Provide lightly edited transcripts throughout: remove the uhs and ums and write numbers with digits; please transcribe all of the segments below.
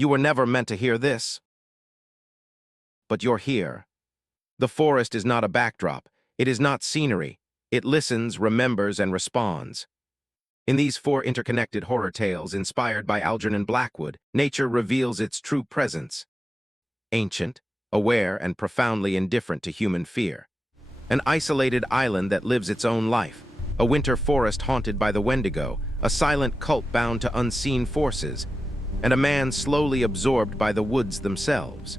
You were never meant to hear this. But you're here. The forest is not a backdrop. It is not scenery. It listens, remembers, and responds. In these 4 interconnected horror tales inspired by Algernon Blackwood, nature reveals its true presence. Ancient, aware, and profoundly indifferent to human fear. An isolated island that lives its own life. A winter forest haunted by the Wendigo, a silent cult bound to unseen forces, and a man slowly absorbed by the woods themselves.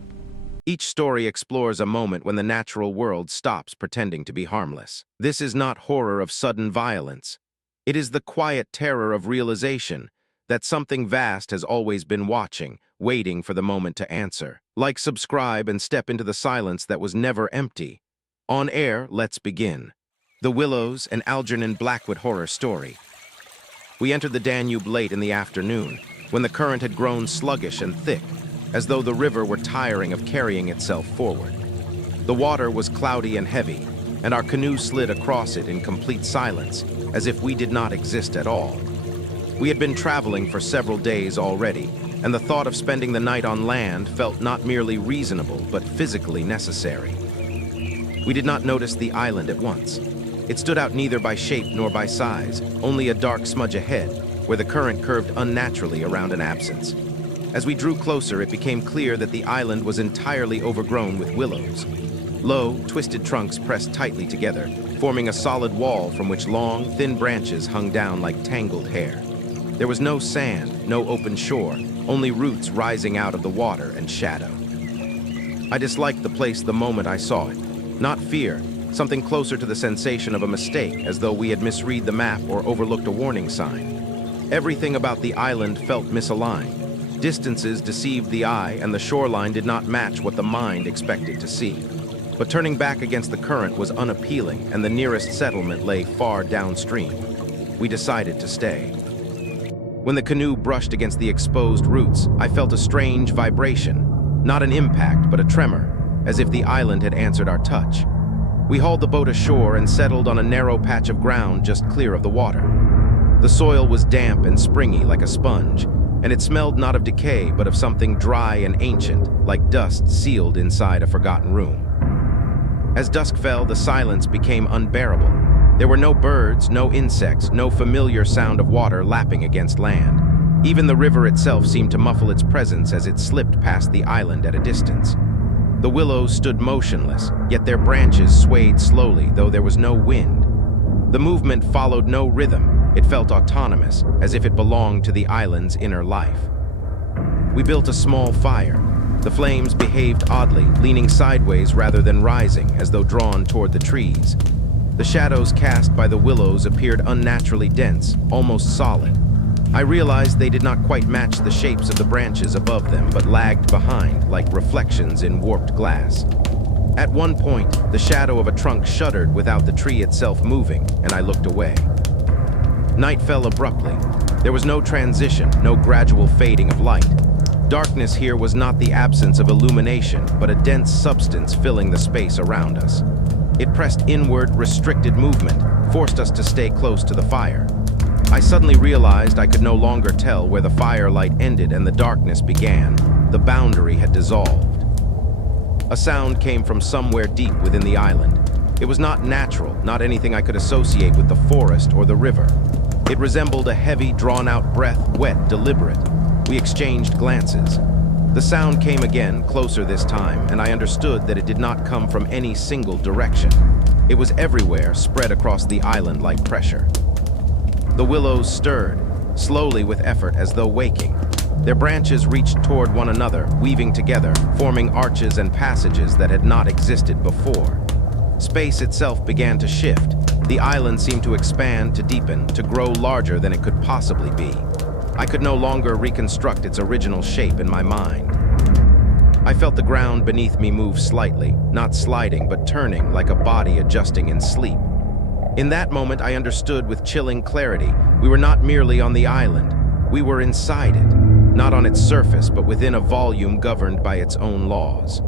Each story explores a moment when the natural world stops pretending to be harmless. This is not horror of sudden violence. It is the quiet terror of realization that something vast has always been watching, waiting for the moment to answer. Like, subscribe, and step into the silence that was never empty. On air, let's begin. The Willows, an Algernon Blackwood horror story. We entered the Danube late in the afternoon, when the current had grown sluggish and thick, as though the river were tiring of carrying itself forward. The water was cloudy and heavy, and our canoe slid across it in complete silence, as if we did not exist at all. We had been traveling for several days already, and the thought of spending the night on land felt not merely reasonable, but physically necessary. We did not notice the island at once. It stood out neither by shape nor by size, only a dark smudge ahead, where the current curved unnaturally around an absence. As we drew closer, it became clear that the island was entirely overgrown with willows. Low, twisted trunks pressed tightly together, forming a solid wall from which long, thin branches hung down like tangled hair. There was no sand, no open shore, only roots rising out of the water and shadow. I disliked the place the moment I saw it. Not fear, something closer to the sensation of a mistake, as though we had misread the map or overlooked a warning sign. Everything about the island felt misaligned. Distances deceived the eye, and the shoreline did not match what the mind expected to see. But turning back against the current was unappealing, and the nearest settlement lay far downstream. We decided to stay. When the canoe brushed against the exposed roots, I felt a strange vibration. Not an impact, but a tremor, as if the island had answered our touch. We hauled the boat ashore and settled on a narrow patch of ground just clear of the water. The soil was damp and springy like a sponge, and it smelled not of decay, but of something dry and ancient, like dust sealed inside a forgotten room. As dusk fell, the silence became unbearable. There were no birds, no insects, no familiar sound of water lapping against land. Even the river itself seemed to muffle its presence as it slipped past the island at a distance. The willows stood motionless, yet their branches swayed slowly, though there was no wind. The movement followed no rhythm. It felt autonomous, as if it belonged to the island's inner life. We built a small fire. The flames behaved oddly, leaning sideways rather than rising, as though drawn toward the trees. The shadows cast by the willows appeared unnaturally dense, almost solid. I realized they did not quite match the shapes of the branches above them, but lagged behind, like reflections in warped glass. At one point, the shadow of a trunk shuddered without the tree itself moving, and I looked away. Night fell abruptly. There was no transition, no gradual fading of light. Darkness here was not the absence of illumination, but a dense substance filling the space around us. It pressed inward, restricted movement, forced us to stay close to the fire. I suddenly realized I could no longer tell where the firelight ended and the darkness began. The boundary had dissolved. A sound came from somewhere deep within the island. It was not natural, not anything I could associate with the forest or the river. It resembled a heavy, drawn-out breath, wet, deliberate. We exchanged glances. The sound came again, closer this time, and I understood that it did not come from any single direction. It was everywhere, spread across the island like pressure. The willows stirred, slowly with effort as though waking. Their branches reached toward one another, weaving together, forming arches and passages that had not existed before. Space itself began to shift. The island seemed to expand, to deepen, to grow larger than it could possibly be. I could no longer reconstruct its original shape in my mind. I felt the ground beneath me move slightly, not sliding, but turning like a body adjusting in sleep. In that moment, I understood with chilling clarity. We were not merely on the island. We were inside it, not on its surface, but within a volume governed by its own laws.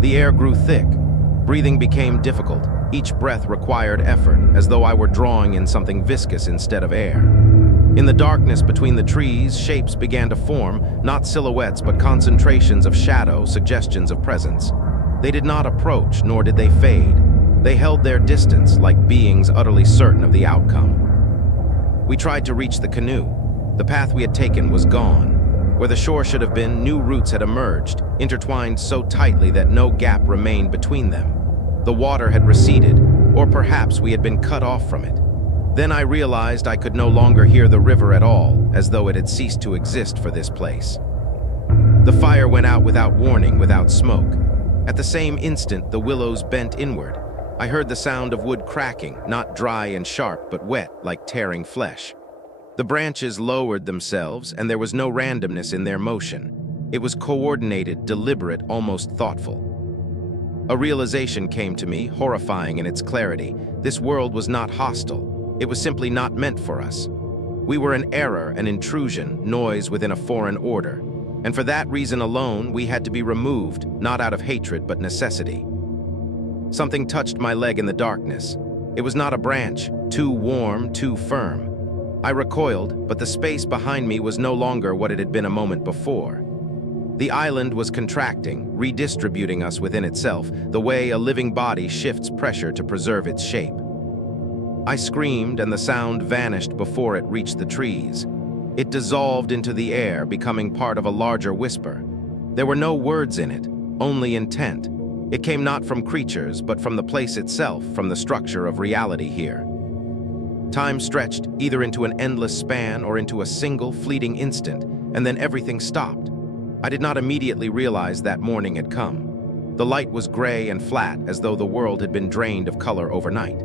The air grew thick. Breathing became difficult. Each breath required effort, as though I were drawing in something viscous instead of air. In the darkness between the trees, shapes began to form, not silhouettes but concentrations of shadow, suggestions of presence. They did not approach, nor did they fade. They held their distance, like beings utterly certain of the outcome. We tried to reach the canoe. The path we had taken was gone. Where the shore should have been, new roots had emerged, intertwined so tightly that no gap remained between them. The water had receded, or perhaps we had been cut off from it. Then I realized I could no longer hear the river at all, as though it had ceased to exist for this place. The fire went out without warning, without smoke. At the same instant, the willows bent inward. I heard the sound of wood cracking, not dry and sharp, but wet, like tearing flesh. The branches lowered themselves, and there was no randomness in their motion. It was coordinated, deliberate, almost thoughtful. A realization came to me, horrifying in its clarity. This world was not hostile. It was simply not meant for us. We were an error, an intrusion, noise within a foreign order. And for that reason alone, we had to be removed, not out of hatred, but necessity. Something touched my leg in the darkness. It was not a branch, too warm, too firm. I recoiled, but the space behind me was no longer what it had been a moment before. The island was contracting, redistributing us within itself, the way a living body shifts pressure to preserve its shape. I screamed, and the sound vanished before it reached the trees. It dissolved into the air, becoming part of a larger whisper. There were no words in it, only intent. It came not from creatures, but from the place itself, from the structure of reality here. Time stretched, either into an endless span or into a single, fleeting instant, and then everything stopped. I did not immediately realize that morning had come. The light was gray and flat, as though the world had been drained of color overnight.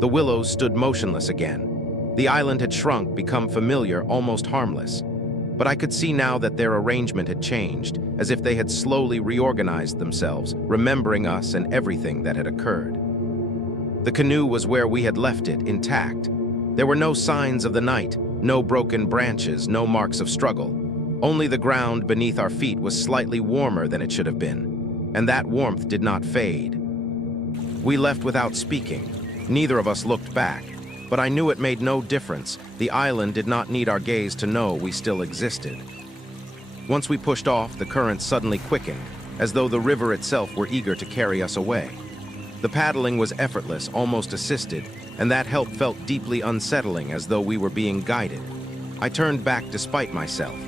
The willows stood motionless again. The island had shrunk, become familiar, almost harmless. But I could see now that their arrangement had changed, as if they had slowly reorganized themselves, remembering us and everything that had occurred. The canoe was where we had left it, intact. There were no signs of the night, no broken branches, no marks of struggle. Only the ground beneath our feet was slightly warmer than it should have been, and that warmth did not fade. We left without speaking. Neither of us looked back, but I knew it made no difference. The island did not need our gaze to know we still existed. Once we pushed off, the current suddenly quickened, as though the river itself were eager to carry us away. The paddling was effortless, almost assisted, and that help felt deeply unsettling, as though we were being guided. I turned back despite myself.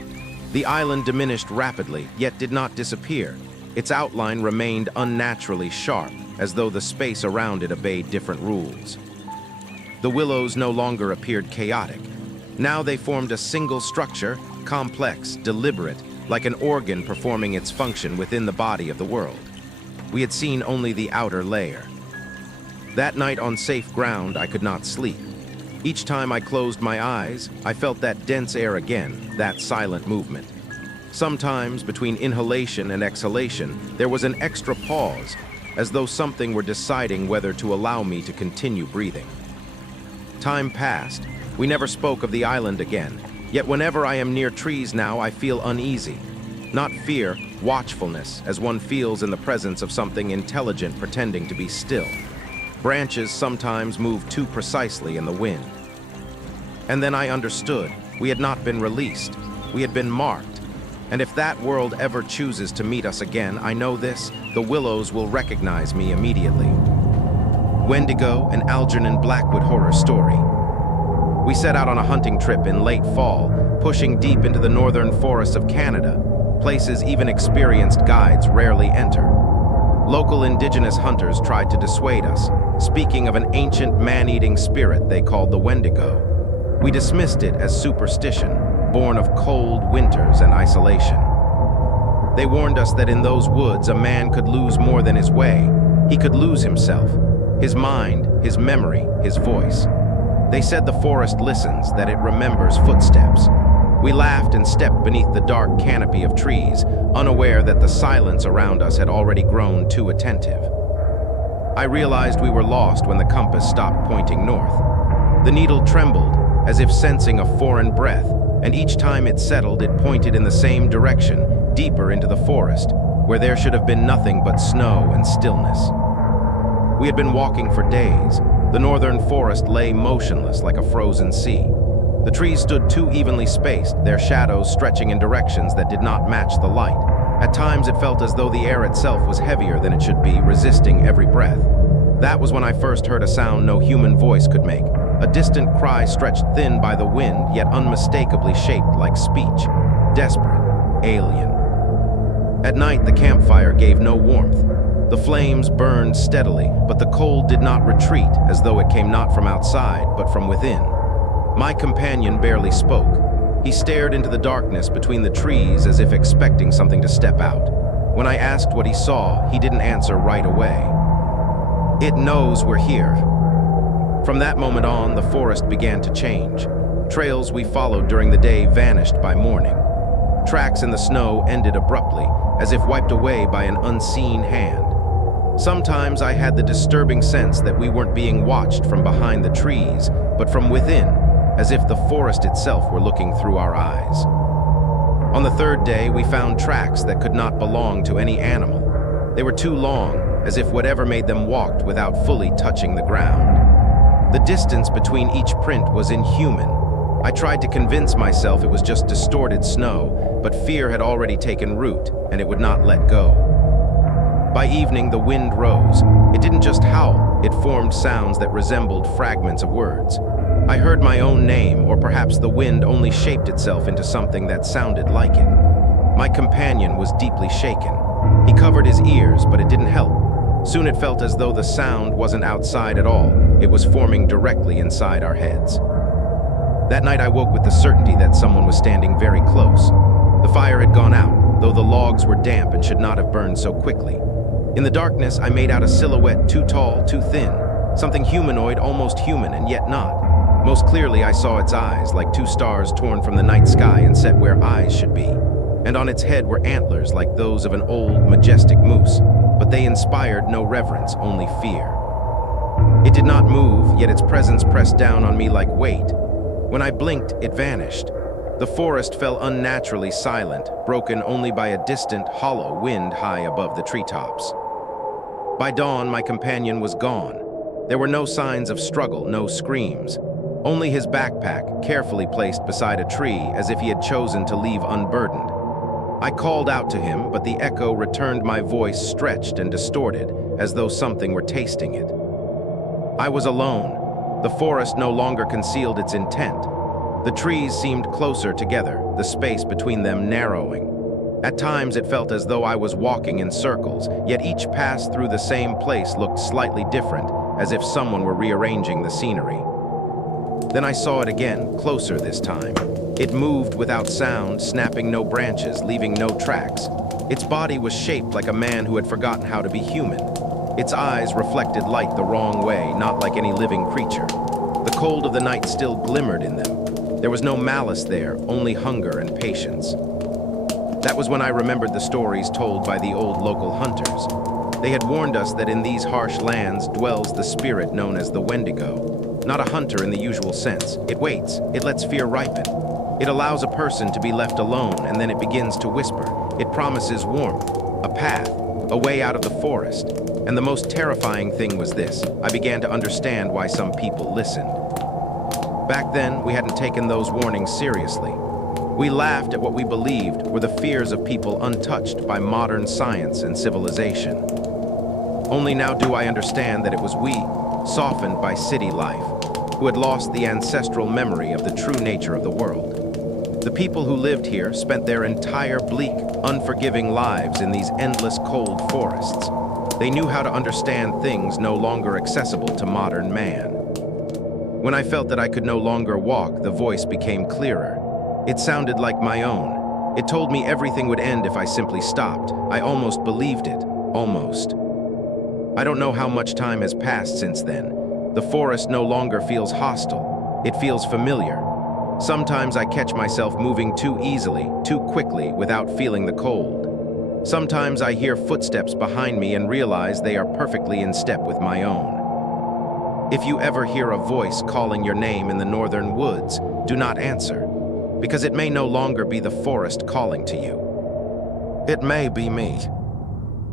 The island diminished rapidly, yet did not disappear. Its outline remained unnaturally sharp, as though the space around it obeyed different rules. The willows no longer appeared chaotic. Now they formed a single structure, complex, deliberate, like an organ performing its function within the body of the world. We had seen only the outer layer. That night on safe ground, I could not sleep. Each time I closed my eyes, I felt that dense air again, that silent movement. Sometimes, between inhalation and exhalation, there was an extra pause, as though something were deciding whether to allow me to continue breathing. Time passed. We never spoke of the island again, yet whenever I am near trees now, I feel uneasy. Not fear, watchfulness, as one feels in the presence of something intelligent pretending to be still. Branches sometimes move too precisely in the wind. And then I understood. We had not been released. We had been marked. And if that world ever chooses to meet us again, I know this, the willows will recognize me immediately. Wendigo, an Algernon Blackwood horror story. We set out on a hunting trip in late fall, pushing deep into the northern forests of Canada, places even experienced guides rarely enter. Local indigenous hunters tried to dissuade us, speaking of an ancient man-eating spirit they called the Wendigo. We dismissed it as superstition, born of cold winters and isolation. They warned us that in those woods a man could lose more than his way. He could lose himself, his mind, his memory, his voice. They said the forest listens, that it remembers footsteps. We laughed and stepped beneath the dark canopy of trees, unaware that the silence around us had already grown too attentive. I realized we were lost when the compass stopped pointing north. The needle trembled, as if sensing a foreign breath, and each time it settled, it pointed in the same direction, deeper into the forest, where there should have been nothing but snow and stillness. We had been walking for days. The northern forest lay motionless like a frozen sea. The trees stood too evenly spaced, their shadows stretching in directions that did not match the light. At times it felt as though the air itself was heavier than it should be, resisting every breath. That was when I first heard a sound no human voice could make, a distant cry stretched thin by the wind, yet unmistakably shaped like speech. Desperate, alien. At night, the campfire gave no warmth. The flames burned steadily, but the cold did not retreat, as though it came not from outside, but from within. My companion barely spoke. He stared into the darkness between the trees as if expecting something to step out. When I asked what he saw, he didn't answer right away. It knows we're here. From that moment on, the forest began to change. Trails we followed during the day vanished by morning. Tracks in the snow ended abruptly, as if wiped away by an unseen hand. Sometimes I had the disturbing sense that we weren't being watched from behind the trees, but from within, as if the forest itself were looking through our eyes. On the third day, we found tracks that could not belong to any animal. They were too long, as if whatever made them walked without fully touching the ground. The distance between each print was inhuman. I tried to convince myself it was just distorted snow, but fear had already taken root, and it would not let go. By evening, the wind rose. It didn't just howl, it formed sounds that resembled fragments of words. I heard my own name, or perhaps the wind only shaped itself into something that sounded like it. My companion was deeply shaken. He covered his ears, but it didn't help. Soon it felt as though the sound wasn't outside at all. It was forming directly inside our heads. That night I woke with the certainty that someone was standing very close. The fire had gone out, though the logs were damp and should not have burned so quickly. In the darkness, I made out a silhouette too tall, too thin, something humanoid, almost human, and yet not. Most clearly, I saw its eyes, like two stars torn from the night sky and set where eyes should be. And on its head were antlers like those of an old, majestic moose, but they inspired no reverence, only fear. It did not move, yet its presence pressed down on me like weight. When I blinked, it vanished. The forest fell unnaturally silent, broken only by a distant, hollow wind high above the treetops. By dawn, my companion was gone. There were no signs of struggle, no screams. Only his backpack, carefully placed beside a tree as if he had chosen to leave unburdened. I called out to him, but the echo returned my voice stretched and distorted, as though something were tasting it. I was alone. The forest no longer concealed its intent. The trees seemed closer together, the space between them narrowing. At times it felt as though I was walking in circles, yet each pass through the same place looked slightly different, as if someone were rearranging the scenery. Then I saw it again, closer this time. It moved without sound, snapping no branches, leaving no tracks. Its body was shaped like a man who had forgotten how to be human. Its eyes reflected light the wrong way, not like any living creature. The cold of the night still glimmered in them. There was no malice there, only hunger and patience. That was when I remembered the stories told by the old local hunters. They had warned us that in these harsh lands dwells the spirit known as the Wendigo. Not a hunter in the usual sense. It waits, it lets fear ripen. It allows a person to be left alone, and then it begins to whisper. It promises warmth, a path, a way out of the forest. And the most terrifying thing was this: I began to understand why some people listened. Back then, we hadn't taken those warnings seriously. We laughed at what we believed were the fears of people untouched by modern science and civilization. Only now do I understand that it was we, softened by city life, who had lost the ancestral memory of the true nature of the world. The people who lived here spent their entire bleak, unforgiving lives in these endless cold forests. They knew how to understand things no longer accessible to modern man. When I felt that I could no longer walk, the voice became clearer. It sounded like my own. It told me everything would end if I simply stopped. I almost believed it. Almost. I don't know how much time has passed since then. The forest no longer feels hostile. It feels familiar. Sometimes I catch myself moving too easily, too quickly, without feeling the cold. Sometimes I hear footsteps behind me and realize they are perfectly in step with my own. If you ever hear a voice calling your name in the northern woods, do not answer, because it may no longer be the forest calling to you. It may be me.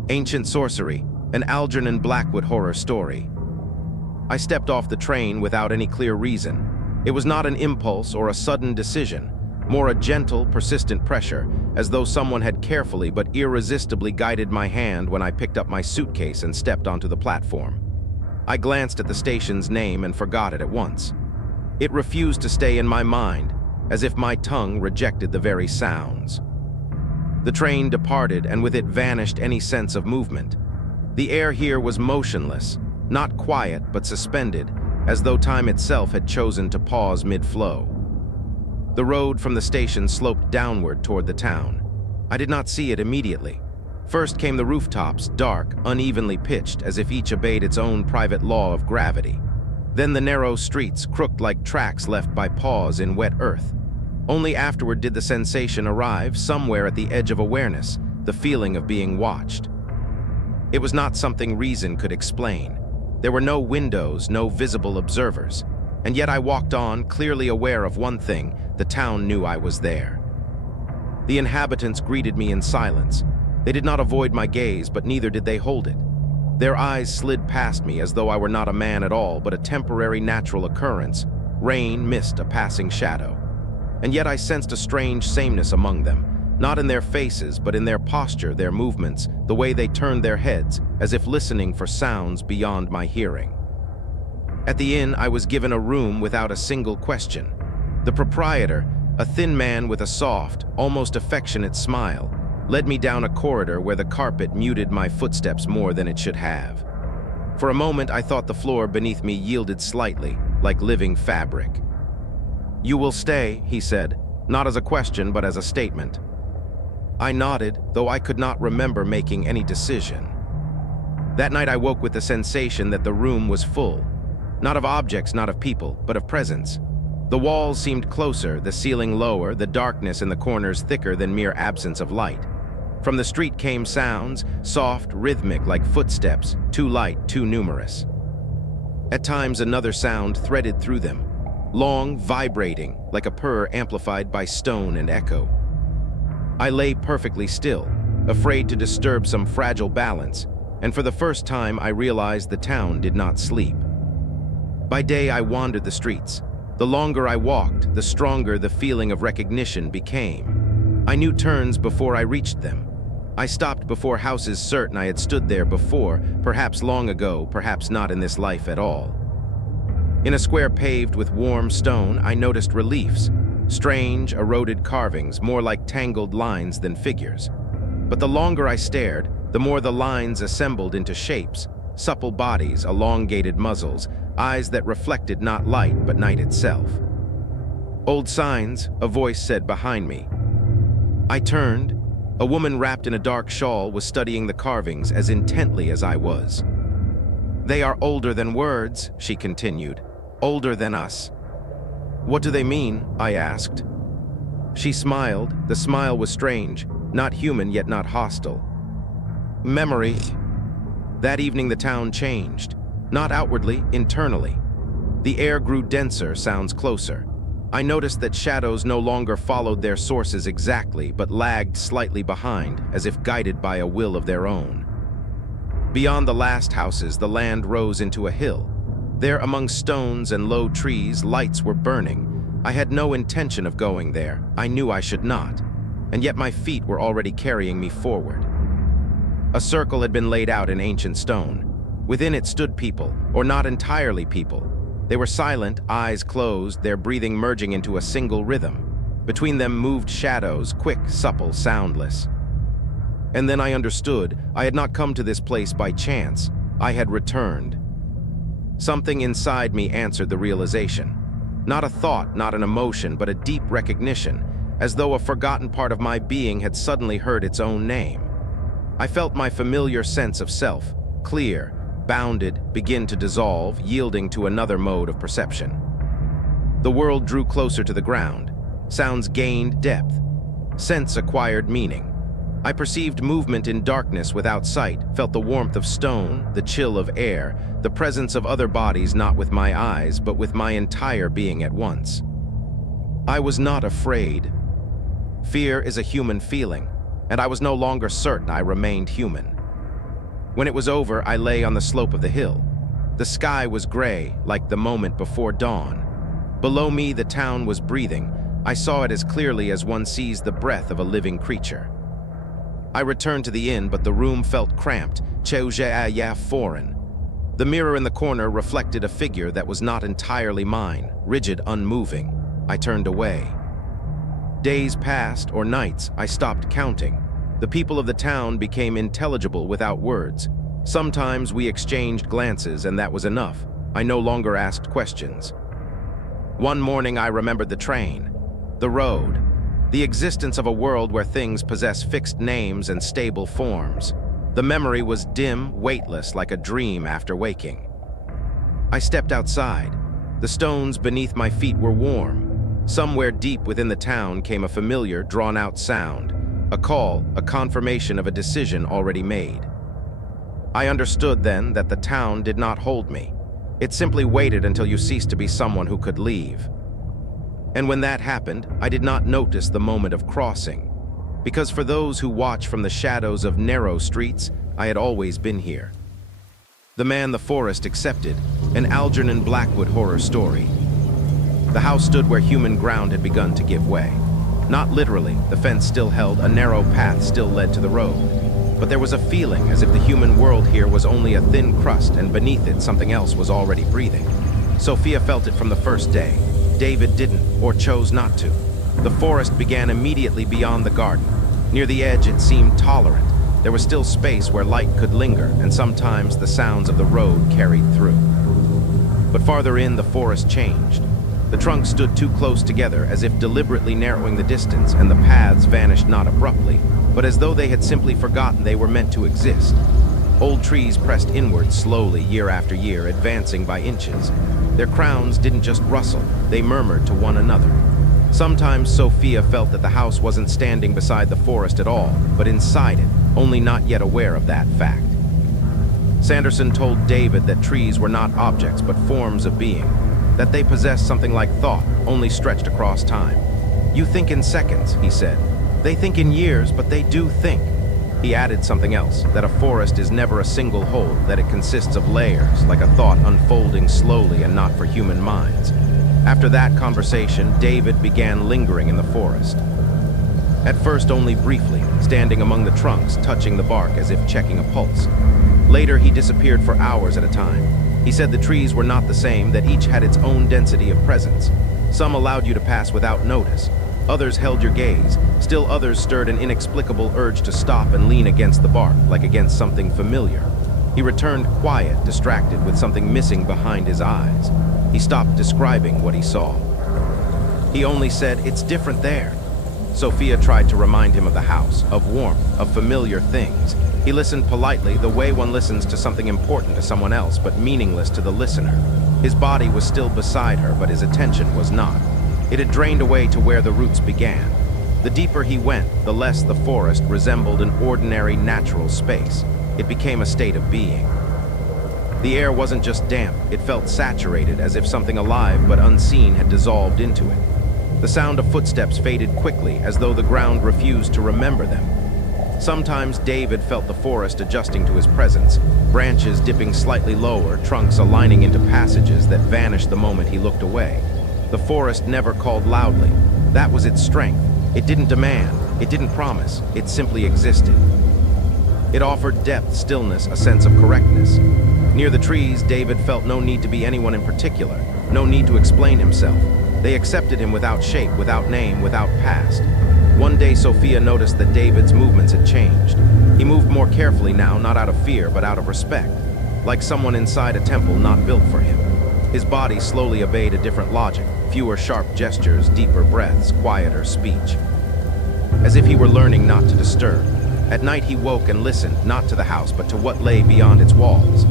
Ancient Sorcery, an Algernon Blackwood horror story. I stepped off the train without any clear reason. It was not an impulse or a sudden decision, more a gentle, persistent pressure, as though someone had carefully but irresistibly guided my hand when I picked up my suitcase and stepped onto the platform. I glanced at the station's name and forgot it at once. It refused to stay in my mind, as if my tongue rejected the very sounds. The train departed, and with it vanished any sense of movement. The air here was motionless, not quiet but suspended, as though time itself had chosen to pause mid-flow. The road from the station sloped downward toward the town. I did not see it immediately. First came the rooftops, dark, unevenly pitched, as if each obeyed its own private law of gravity. Then the narrow streets, crooked like tracks left by paws in wet earth. Only afterward did the sensation arrive, somewhere at the edge of awareness, the feeling of being watched. It was not something reason could explain. There were no windows, no visible observers. And yet I walked on, clearly aware of one thing: the town knew I was there. The inhabitants greeted me in silence. They did not avoid my gaze, but neither did they hold it. Their eyes slid past me as though I were not a man at all, but a temporary natural occurrence. Rain, mist, a passing shadow. And yet I sensed a strange sameness among them, not in their faces, but in their posture, their movements, the way they turned their heads, as if listening for sounds beyond my hearing. At the inn, I was given a room without a single question. The proprietor, a thin man with a soft, almost affectionate smile, led me down a corridor where the carpet muted my footsteps more than it should have. For a moment, I thought the floor beneath me yielded slightly, like living fabric. "You will stay," he said, not as a question, but as a statement. I nodded, though I could not remember making any decision. That night I woke with the sensation that the room was full. Not of objects, not of people, but of presence. The walls seemed closer, the ceiling lower, the darkness in the corners thicker than mere absence of light. From the street came sounds, soft, rhythmic, like footsteps, too light, too numerous. At times another sound threaded through them, long, vibrating, like a purr amplified by stone and echo. I lay perfectly still, afraid to disturb some fragile balance, and for the first time I realized the town did not sleep. By day I wandered the streets. The longer I walked, the stronger the feeling of recognition became. I knew turns before I reached them. I stopped before houses certain I had stood there before, perhaps long ago, perhaps not in this life at all. In a square paved with warm stone, I noticed reliefs, strange, eroded carvings, more like tangled lines than figures. But the longer I stared, the more the lines assembled into shapes, supple bodies, elongated muzzles, eyes that reflected not light but night itself. "Old signs," a voice said behind me. I turned. A woman wrapped in a dark shawl was studying the carvings as intently as I was. "They are older than words," she continued, "older than us." "What do they mean?" I asked. She smiled. The smile was strange, not human yet not hostile. "Memory." That evening the town changed. Not outwardly, internally. The air grew denser, sounds closer. I noticed that shadows no longer followed their sources exactly, but lagged slightly behind, as if guided by a will of their own. Beyond the last houses, the land rose into a hill. There, among stones and low trees, lights were burning. I had no intention of going there. I knew I should not. And yet my feet were already carrying me forward. A circle had been laid out in ancient stone. Within it stood people, or not entirely people. They were silent, eyes closed, their breathing merging into a single rhythm. Between them moved shadows, quick, supple, soundless. And then I understood. I had not come to this place by chance. I had returned. Something inside me answered the realization. Not a thought, not an emotion, but a deep recognition, as though a forgotten part of my being had suddenly heard its own name. I felt my familiar sense of self, clear, bounded, begin to dissolve, yielding to another mode of perception. The world drew closer to the ground. Sounds gained depth. Sense acquired meaning. I perceived movement in darkness without sight, felt the warmth of stone, the chill of air, the presence of other bodies not with my eyes, but with my entire being at once. I was not afraid. Fear is a human feeling, and I was no longer certain I remained human. When it was over, I lay on the slope of the hill. The sky was gray, like the moment before dawn. Below me, the town was breathing. I saw it as clearly as one sees the breath of a living creature. I returned to the inn, but the room felt cramped, foreign. The mirror in the corner reflected a figure that was not entirely mine, rigid, unmoving. I turned away. Days passed, or nights, I stopped counting. The people of the town became intelligible without words. Sometimes we exchanged glances, and that was enough. I no longer asked questions. One morning I remembered the train, the road, the existence of a world where things possess fixed names and stable forms. The memory was dim, weightless, like a dream after waking. I stepped outside. The stones beneath my feet were warm. Somewhere deep within the town came a familiar, drawn-out sound, a call, a confirmation of a decision already made. I understood then that the town did not hold me. It simply waited until you ceased to be someone who could leave. And when that happened, I did not notice the moment of crossing. Because for those who watch from the shadows of narrow streets, I had always been here. The Man the Forest accepted, an Algernon Blackwood horror story. The house stood where human ground had begun to give way. Not literally, the fence still held, a narrow path still led to the road. But there was a feeling as if the human world here was only a thin crust, and beneath it something else was already breathing. Sophia felt it from the first day. David didn't, or chose not to. The forest began immediately beyond the garden. Near the edge it seemed tolerant. There was still space where light could linger, and sometimes the sounds of the road carried through. But farther in, the forest changed. The trunks stood too close together, as if deliberately narrowing the distance, and the paths vanished not abruptly, but as though they had simply forgotten they were meant to exist. Old trees pressed inward slowly, year after year, advancing by inches. Their crowns didn't just rustle, they murmured to one another. Sometimes Sophia felt that the house wasn't standing beside the forest at all, but inside it, only not yet aware of that fact. Sanderson told David that trees were not objects, but forms of being, that they possessed something like thought, only stretched across time. You think in seconds, he said. They think in years, but they do think. He added something else, that a forest is never a single whole, that it consists of layers, like a thought unfolding slowly and not for human minds. After that conversation, David began lingering in the forest. At first only briefly, standing among the trunks, touching the bark as if checking a pulse. Later he disappeared for hours at a time. He said the trees were not the same, that each had its own density of presence. Some allowed you to pass without notice. Others held your gaze. Still others stirred an inexplicable urge to stop and lean against the bark, like against something familiar. He returned quiet, distracted, with something missing behind his eyes. He stopped describing what he saw. He only said, "It's different there." Sophia tried to remind him of the house, of warmth, of familiar things. He listened politely, the way one listens to something important to someone else, but meaningless to the listener. His body was still beside her, but his attention was not. It had drained away to where the roots began. The deeper he went, the less the forest resembled an ordinary natural space. It became a state of being. The air wasn't just damp, it felt saturated, as if something alive but unseen had dissolved into it. The sound of footsteps faded quickly, as though the ground refused to remember them. Sometimes David felt the forest adjusting to his presence, branches dipping slightly lower, trunks aligning into passages that vanished the moment he looked away. The forest never called loudly. That was its strength. It didn't demand, it didn't promise, it simply existed. It offered depth, stillness, a sense of correctness. Near the trees, David felt no need to be anyone in particular, no need to explain himself. They accepted him without shape, without name, without past. One day, Sophia noticed that David's movements had changed. He moved more carefully now, not out of fear, but out of respect, like someone inside a temple not built for him. His body slowly obeyed a different logic, fewer sharp gestures, deeper breaths, quieter speech. As if he were learning not to disturb. At night he woke and listened, not to the house, but to what lay beyond its walls.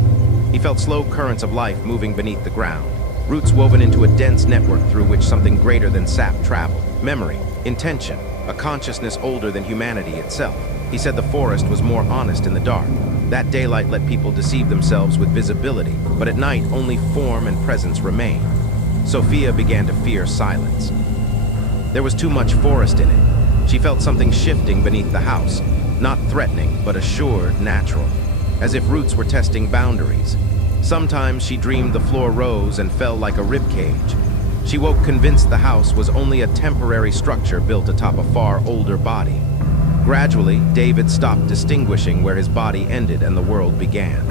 He felt slow currents of life moving beneath the ground, roots woven into a dense network through which something greater than sap traveled. Memory, intention, a consciousness older than humanity itself. He said the forest was more honest in the dark. That daylight let people deceive themselves with visibility, but at night only form and presence remained. Sophia began to fear silence. There was too much forest in it. She felt something shifting beneath the house, not threatening, but assured, natural, as if roots were testing boundaries. Sometimes she dreamed the floor rose and fell like a ribcage. She woke convinced the house was only a temporary structure built atop a far older body. Gradually, David stopped distinguishing where his body ended and the world began.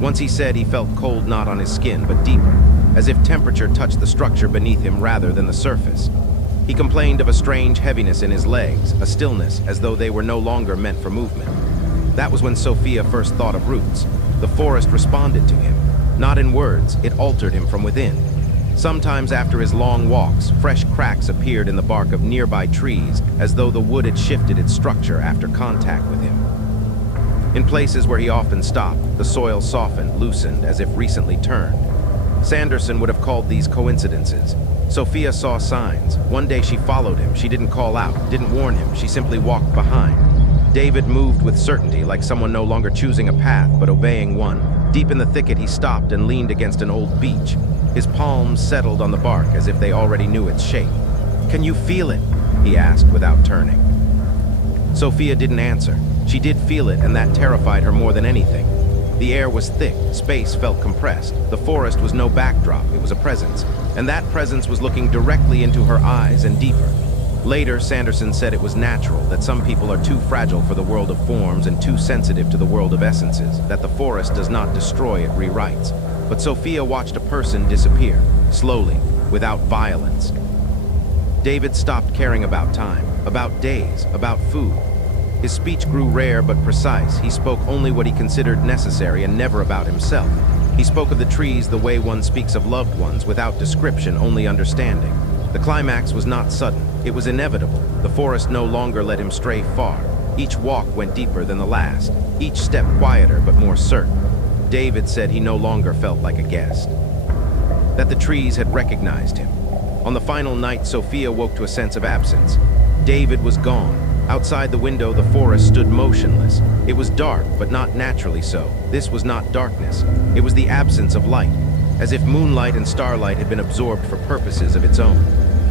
Once he said he felt cold not on his skin, but deeper, as if temperature touched the structure beneath him rather than the surface. He complained of a strange heaviness in his legs, a stillness as though they were no longer meant for movement. That was when Sophia first thought of roots. The forest responded to him. Not in words, it altered him from within. Sometimes after his long walks, fresh cracks appeared in the bark of nearby trees, as though the wood had shifted its structure after contact with him. In places where he often stopped, the soil softened, loosened, as if recently turned. Sanderson would have called these coincidences. Sophia saw signs. One day she followed him. She didn't call out, didn't warn him. She simply walked behind. David moved with certainty, like someone no longer choosing a path, but obeying one. Deep in the thicket, he stopped and leaned against an old beech. His palms settled on the bark as if they already knew its shape. "Can you feel it?" he asked without turning. Sophia didn't answer. She did feel it, and that terrified her more than anything. The air was thick, space felt compressed. The forest was no backdrop, it was a presence. And that presence was looking directly into her eyes and deeper. Later, Sanderson said it was natural, that some people are too fragile for the world of forms and too sensitive to the world of essences, that the forest does not destroy, it rewrites. But Sophia watched a person disappear, slowly, without violence. David stopped caring about time, about days, about food. His speech grew rare but precise. He spoke only what he considered necessary and never about himself. He spoke of the trees the way one speaks of loved ones, without description, only understanding. The climax was not sudden. It was inevitable. The forest no longer let him stray far. Each walk went deeper than the last, each step quieter but more certain. David said he no longer felt like a guest, that the trees had recognized him. On the final night, Sophia woke to a sense of absence. David was gone. Outside the window, the forest stood motionless. It was dark, but not naturally so. This was not darkness. It was the absence of light, as if moonlight and starlight had been absorbed for purposes of its own.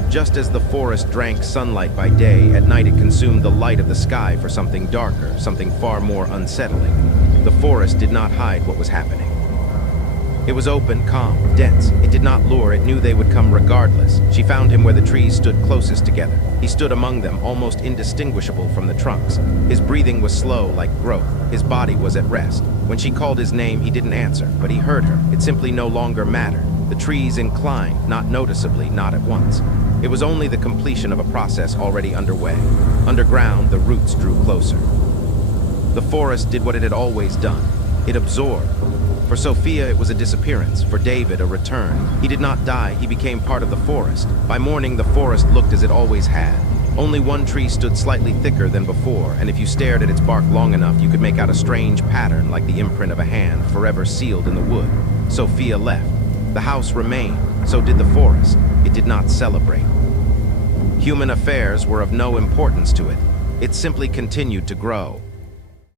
Just as the forest drank sunlight by day, at night it consumed the light of the sky for something darker, something far more unsettling. The forest did not hide what was happening. It was open, calm, dense. It did not lure, it knew they would come regardless. She found him where the trees stood closest together. He stood among them, almost indistinguishable from the trunks. His breathing was slow, like growth. His body was at rest. When she called his name, he didn't answer, but he heard her. It simply no longer mattered. The trees inclined, not noticeably, not at once. It was only the completion of a process already underway. Underground, the roots drew closer. The forest did what it had always done. It absorbed. For Sophia, it was a disappearance. For David, a return. He did not die, he became part of the forest. By morning, the forest looked as it always had. Only one tree stood slightly thicker than before, and if you stared at its bark long enough, you could make out a strange pattern like the imprint of a hand, forever sealed in the wood. Sophia left. The house remained. So did the forest. It did not celebrate. Human affairs were of no importance to it. It simply continued to grow.